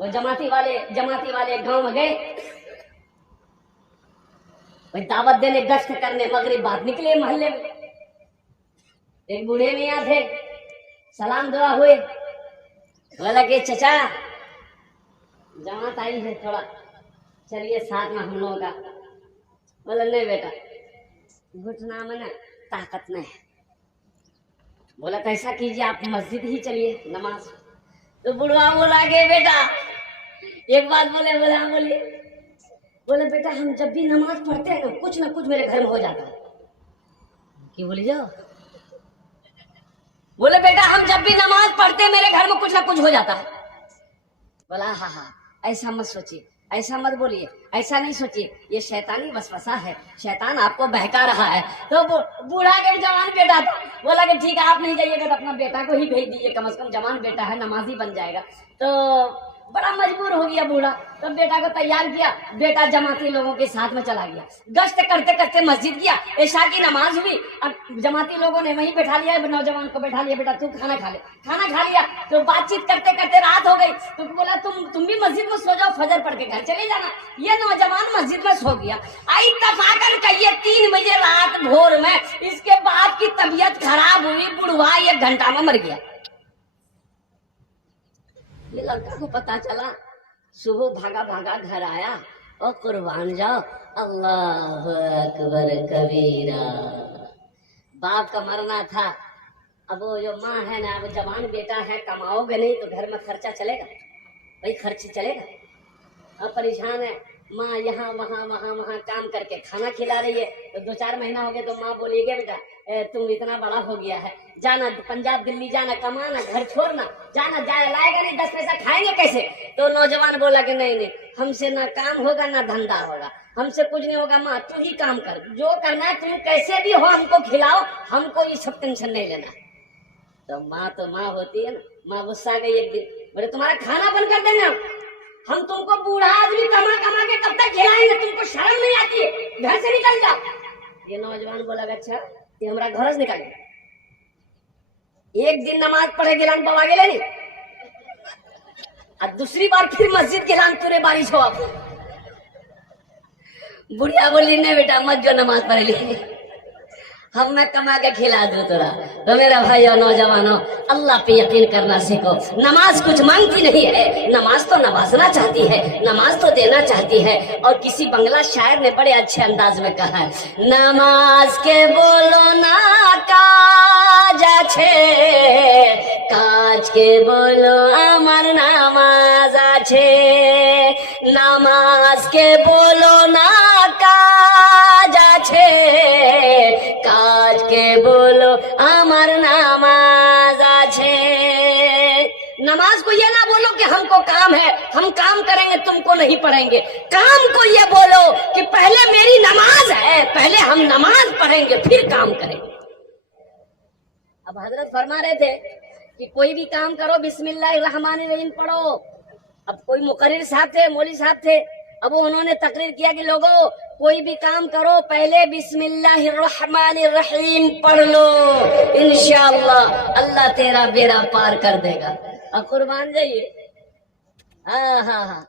وہ جماعتی والے گاؤں میں گئے، وہ دعوت دینے گشت کرنے، مغرب بعد نکلے محلے میں، ایک بوڑھے میاں تھے، سلام دعا ہوئے، بولا کہ چچا جماعت آئی ہے، تھوڑا چلیے ساتھ میں ہم لوگوں کا۔ بولا نہیں بیٹا، گھٹنا میں نا طاقت نہیں ہے۔ بولا تو ایسا کیجیے آپ مسجد ہی چلیے نماز۔ تو بڑھوا بولا کہ بیٹا ایک بات بولے، بولا ہاں بولیے۔ بولے بیٹا ہم جب بھی نماز پڑھتے ہیں نہ کچھ میرے گھر میں ہو جاتا ہے۔ کی بولی جاؤ؟ بولے بیٹا ہم جب بھی نماز پڑھتے ہیں میرے گھر میں کچھ نہ کچھ ہو جاتا ہے۔ بولا ہاں ایسا مت سوچیے، ایسا مت بولیے، ایسا نہیں سوچیے، یہ شیطانی وسوسہ ہے، شیطان آپ کو بہکا رہا ہے۔ تو بوڑھا کے جوان بیٹا تھا، بولا کہ ٹھیک ہے آپ نہیں جائیے گا تو اپنا بیٹا کو ہی بھیج دیجیے، کم از کم جوان بیٹا ہے نمازی بن جائے گا۔ تو بڑا مجبور ہو گیا بوڑھا، تو بیٹا کو تیار کیا، بیٹا جماعتی لوگوں کے ساتھ میں چلا گیا، گشت کرتے کرتے مسجد گیا، عشاء کی نماز ہوئی، اب جماعتی لوگوں نے وہیں بیٹھا لیا، نوجوان کو بیٹھا لیا، بیٹا تو کھانا کھا لے، کھانا کھا لیا۔ تو بات چیت کرتے کرتے رات ہو گئی، تو بولا تم بھی مسجد میں سو جاؤ، فجر پڑھ کے گھر چلے جانا۔ یہ نوجوان مسجد میں سو گیا، اتفاقاً کہیے 3 بجے رات بھور میں اس کے باپ کی طبیعت خراب ہوئی، بڑھوا 1 گھنٹہ میں مر گیا۔ یہ لڑکا کو پتا چلا، صبح بھاگا بھاگا گھر آیا، اور قربان جاؤ اللہ اکبر کبیرہ، باپ کا مرنا تھا۔ اب وہ جو ماں ہے نا، اب جوان بیٹا ہے، کماؤ گے نہیں تو گھر میں خرچہ چلے گا، بھائی خرچ چلے گا۔ اب پریشان ہے ماں، یہاں وہاں کام کر کے کھانا کھلا رہی ہے۔ تو 2-4 مہینہ ہو گئے تو ماں بولی گی بیٹا تم اتنا بڑا ہو گیا ہے، جانا پنجاب دلی جانا، کمانا، گھر چھوڑنا، جانا لائے گا نہیں، 10 پیسہ کھائیں گے کیسے؟ تو نوجوان بولا کہ نہیں ہم سے نہ کام ہوگا نہ دھندا ہوگا، ہم سے کچھ نہیں ہوگا، ماں تو ہی کام کر، جو کرنا ہے تم کیسے بھی ہو ہم کو کھلاؤ، ہم کو یہ سب ٹینشن نہیں لینا۔ تو ماں ہوتی ہے نا، ماں غصہ گئی ایک دن، بولے تمہارا کھانا بند کر دینا، ہم تم کو بوڑھا آدمی کما کے کب تک کھلائیں گے، تم کو شرم نہیں آتی ہے، گھر سے نکل جاؤ۔ یہ نوجوان بولا کہ اچھا یہ ہمارا گھر سے نکل گیا، ایک دن نماز پڑھے گلان پوا گے نہیں، اور دوسری بار پھر مسجد گلان تورے بارش ہو۔ بڑھیا بولی نہیں بیٹا مت جو نماز پڑھے لی، ہم میں کما کے کھلا دوں تورا۔ تو میرا بھائی اور نوجوانوں، اللہ پہ یقین کرنا سیکھو۔ نماز کچھ مانگتی نہیں ہے، نماز تو نوازنا چاہتی ہے، نماز تو دینا چاہتی ہے۔ اور کسی بنگلہ شاعر نے بڑے اچھے انداز میں کہا ہے، نماز کے بولو نا کاج اچھے، کاج کے بولو امر نماز اچھے، نماز کے بولو نا کاج اچھے، کاج کے بولو امر نماز اچھے۔ نماز کو یہ نہ بولو کہ ہم کو کام ہے، ہم کام کریں گے تم کو نہیں پڑھیں گے، کام کو یہ بولو کہ پہلے میری نماز ہے، پہلے ہم نماز پڑھیں گے پھر کام کریں گے۔ اب حضرت فرما رہے تھے کہ کوئی بھی کام کرو بسم اللہ الرحمن الرحیم پڑھو۔ اب کوئی مقرر صاحب تھے، مولوی صاحب تھے، اب انہوں نے تقریر کیا کہ لوگوں کوئی بھی کام کرو پہلے بسم اللہ الرحمن الرحیم پڑھ لو، انشاءاللہ اللہ تیرا بیڑا پار کر دے گا۔ اب قربان جائیے، ہاں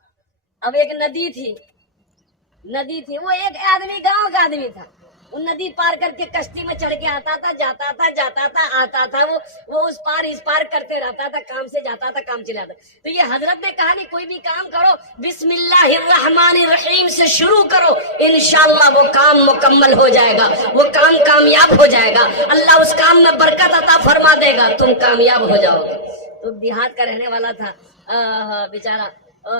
اب ایک ندی تھی، وہ ایک آدمی گاؤں کا آدمی تھا، وہ ندی پار کر کے کشتی میں چڑھ کے آتا تھا، جاتا تھا آتا تھا، وہ اس پار اس پار کرتے رہتا تھا، کام سے جاتا تھا کام چلے جاتا۔ تو یہ حضرت نے کہا نہیں کوئی بھی کام کرو بسم اللہ الرحمن الرحیم سے شروع کرو، انشاءاللہ وہ کام مکمل ہو جائے گا، وہ کام کامیاب ہو جائے گا، اللہ اس کام میں برکت عطا فرما دے گا، تم کامیاب ہو جاؤ گے۔ تو دیہات کا رہنے والا تھا بیچارہ،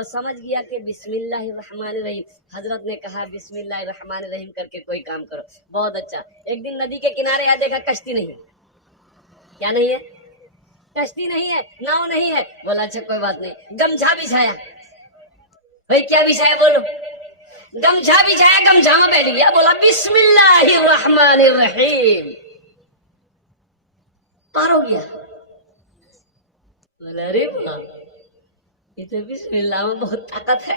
سمجھ گیا کہ بسم اللہ الرحمن الرحیم، حضرت نے کہا بسم اللہ الرحمن الرحیم کر کے کوئی کام کرو، بہت اچھا۔ ایک دن ندی کے کنارے آ دیکھا کشتی نہیں، کیا نہیں ہے؟ کشتی نہیں ہے، ناؤ نہیں ہے۔ بولا اچھا کوئی بات نہیں، گمچھا بچھایا، بھائی کیا بچھایا بولو؟ گمچھا بچھایا، گمچھا میں بیٹھ گیا، بولا بسم اللہ الرحمن الرحیم، پار ہو گیا۔ بولا ارے یہ تو بسم اللہ میں بہت طاقت ہے،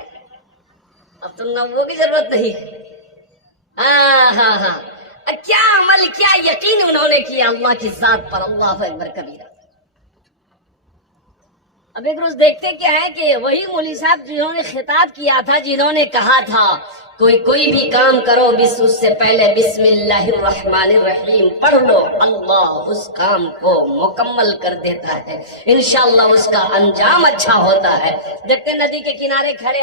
اب تو نبوت کی ضرورت نہیں ہے۔ ہاں کیا عمل، کیا یقین انہوں نے کیا اللہ کی ذات پر، اللہ اکبر کبیرہ۔ اب ایک روز دیکھتے کیا ہے کہ وہی مولوی صاحب جنہوں نے خطاب کیا تھا، جنہوں نے کہا تھا کوئی بھی کام کرو اس سے پہلے بسم اللہ الرحمن الرحیم پڑھ لو، اللہ اس کام کو مکمل کر دیتا ہے، انشاءاللہ اس کا انجام اچھا ہوتا ہے۔ دیکھتے ندی کے کنارے کھڑے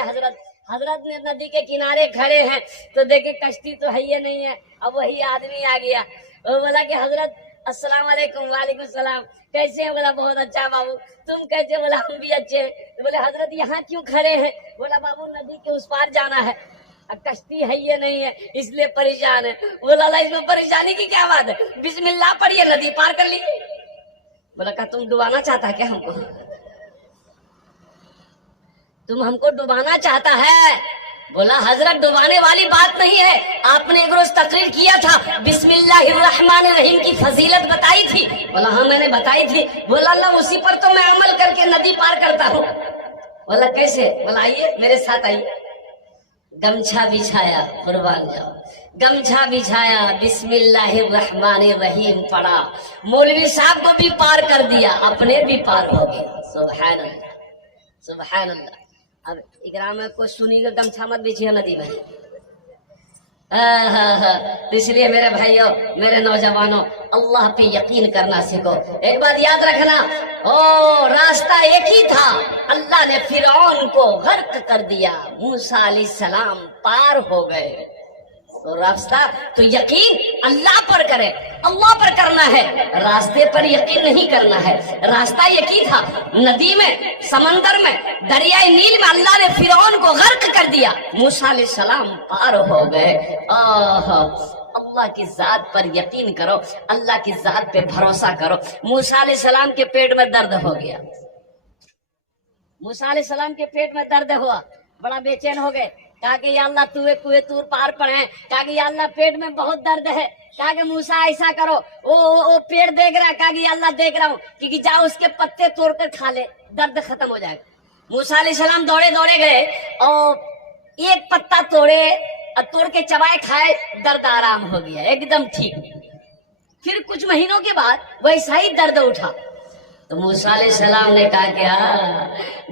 حضرت نے ندی کے کنارے کھڑے ہیں تو دیکھے کشتی تو ہے نہیں ہے۔ اب وہی آدمی آ گیا، وہ بولا کہ حضرت السلام علیکم۔ وعلیکم السلام، کیسے ہیں؟ بولا بہت اچھا بابو، تم کیسے؟ بولا ہم بھی اچھے ہیں۔ بولے حضرت یہاں کیوں کھڑے ہیں؟ بولا بابو ندی کے اس پار جانا ہے، اب کشتی ہے یہ نہیں ہے اس لیے پریشان ہے۔ بولا اللہ اس میں پریشانی کی کیا بات ہے، بسم اللہ پڑھیے ندی پار کر لیے۔ بولا کہ تم ڈبانا چاہتا ہے کیا ہم کو؟ تم ہم کو ڈبانا چاہتا ہے؟ بولا حضرت ڈبانے والی بات نہیں ہے، آپ نے ایک روز تقریر کیا تھا، بسم اللہ الرحمن الرحیم کی فضیلت بتائی تھی۔ بولا ہاں میں نے بتائی تھی۔ بولا اللہ اسی پر تو میں عمل کر کے ندی پار کرتا ہوں۔ بولا کیسے؟ بولا آئیے میرے ساتھ آئیے۔ گمچھا بچھایا، قربان جاؤ، گمچھا بچھایا، بسم اللہ الرحمن الرحیم پڑھا، مولوی صاحب کو بھی پار کر دیا، اپنے بھی پار ہو گیا۔ سبحان اللہ سبحان اللہ۔ اب اکرام کو سنی گا گمچھا مت بچھیے ندی میں۔ اس لیے میرے بھائیوں، میرے نوجوانوں، اللہ پہ یقین کرنا سیکھو۔ ایک بات یاد رکھنا، راستہ ایک ہی تھا، اللہ نے فرعون کو غرق کر دیا، موسیٰ علیہ السلام پار ہو گئے۔ تو راستہ تو یقین اللہ پر کرے، اللہ پر کرنا ہے، راستے پر یقین نہیں کرنا ہے۔ راستہ ایک ہی تھا، ندی میں، سمندر میں، دریائے نیل میں اللہ نے فرعون کو غرق کر دیا، موسیٰ علیہ السلام پار ہو گئے۔ اللہ کی ذات پر یقین کرو، اللہ کی ذات پہ بھروسہ کرو۔ موسیٰ علیہ السلام کے پیٹ میں درد ہو گیا، موسیٰ علیہ السلام کے پیٹ میں درد ہوا، بڑا بے چین ہو گئے، کہا کہ یا اللہ کوہ طور پار پڑے، کہا کہ یا اللہ پیٹ میں بہت درد ہے، کہا کہ موسیٰ ایسا کرو، وہ پیڑ دیکھ رہا، کہا کہ یا اللہ دیکھ رہا ہوں، کہ جاؤ اس کے پتے توڑ کر کھا لے، درد ختم ہو جائے گا۔ موسیٰ علیہ السلام دوڑے گئے اور ایک پتا توڑ کے چبائے کھائے، درد آرام ہو گیا، ایک دم ٹھیک۔ پھر کچھ مہینوں کے بعد ویسا ہی درد اٹھا، تو موسیٰ علیہ السلام نے کہا کہ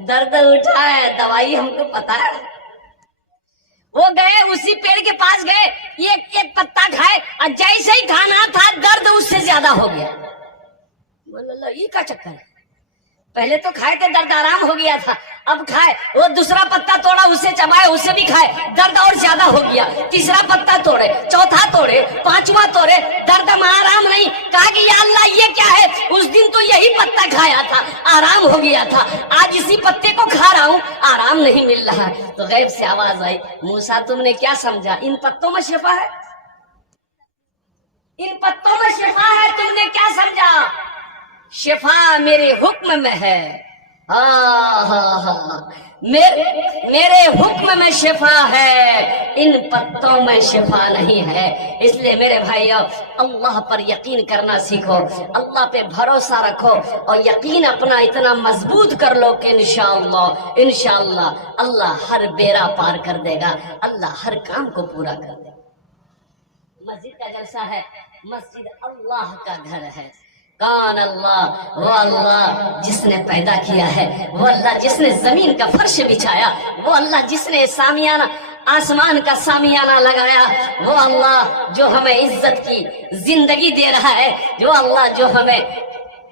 درد اٹھا ہے، دوائی ہم کو پتا ہے۔ وہ گئے اسی پیڑ کے پاس گئے، ایک پتا کھائے، اور جیسے ہی کھانا تھا درد اس سے زیادہ ہو گیا۔ بول اللہ یہ کا چکر ہے، پہلے تو کھائے تھے درد آرام ہو گیا تھا، اب کھائے، وہ دوسرا پتا توڑا اسے چبائے، اسے بھی کھائے، درد اور زیادہ ہو گیا، تیسرا پتا توڑے، چوتھا توڑے، پانچواں توڑے، درد میں آرام نہیں، کہا کہ یا اللہ یہ کیا ہے، اس دن تو یہی پتا کھایا تھا، آرام ہو گیا تھا، آج اسی پتے کو کھا رہا ہوں، آرام نہیں مل رہا ہے۔ تو غیب سے آواز آئی، موسیٰ تم نے کیا سمجھا، ان پتوں میں شفا ہے، ان پتوں میں شفا ہے، تم نے کیا سمجھا؟ شفا میرے حکم میں ہے، میرے حکم میں شفا ہے، ان پتوں میں شفا نہیں ہے۔ اس لیے میرے بھائیو، اللہ پر یقین کرنا سیکھو، اللہ پہ بھروسہ رکھو، اور یقین اپنا اتنا مضبوط کر لو کہ انشاءاللہ اللہ ہر بیڑا پار کر دے گا، اللہ ہر کام کو پورا کر دے گا۔ مسجد کا جلسہ ہے، مسجد اللہ کا گھر ہے۔ کون اللہ؟ وہ اللہ جس نے پیدا کیا ہے، وہ اللہ جس نے زمین کا فرش بچھایا، وہ اللہ جس نے سامیانہ آسمان کا سامیانہ لگایا، وہ اللہ جو ہمیں عزت کی زندگی دے رہا ہے، جو اللہ جو ہمیں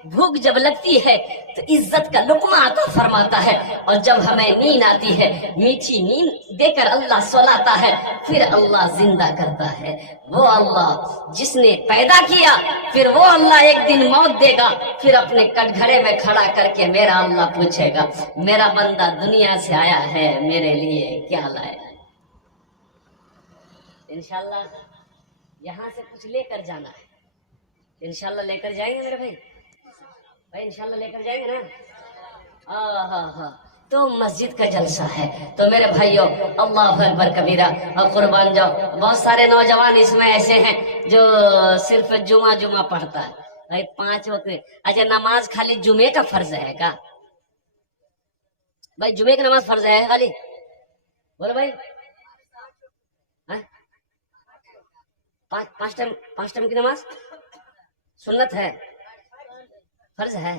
بھوک جب لگتی ہے تو عزت کا لقمہ عطا فرماتا ہے، اور جب ہمیں نیند آتی ہے میٹھی نیند دے کر اللہ سلاتا ہے، پھر اللہ زندہ کرتا ہے۔ وہ اللہ جس نے پیدا کیا، پھر وہ اللہ ایک دن موت دے گا، پھر اپنے کٹ گھڑے میں کھڑا کر کے میرا اللہ پوچھے گا، میرا بندہ دنیا سے آیا ہے، میرے لیے کیا لایا؟ انشاءاللہ یہاں سے کچھ لے کر جانا ہے، انشاءاللہ لے کر جائیں گے میرے بھائی انشاءاللہ لے کر جائیں گے نا۔ تو مسجد کا جلسہ ہے، تو میرے بھائیوں اللہ اکبر کبیرہ، اور قربان جاؤ بہت سارے نوجوان اس میں ایسے ہیں جو صرف جمعہ پڑھتا ہے، بھائی 5 وقت۔ اچھا نماز خالی جمعے کا فرض ہے کیا؟ بھائی جمعے کی نماز فرض ہے خالی؟ بولو بھائی، 5 ٹائم کی نماز سنت ہے، فرض ہے؟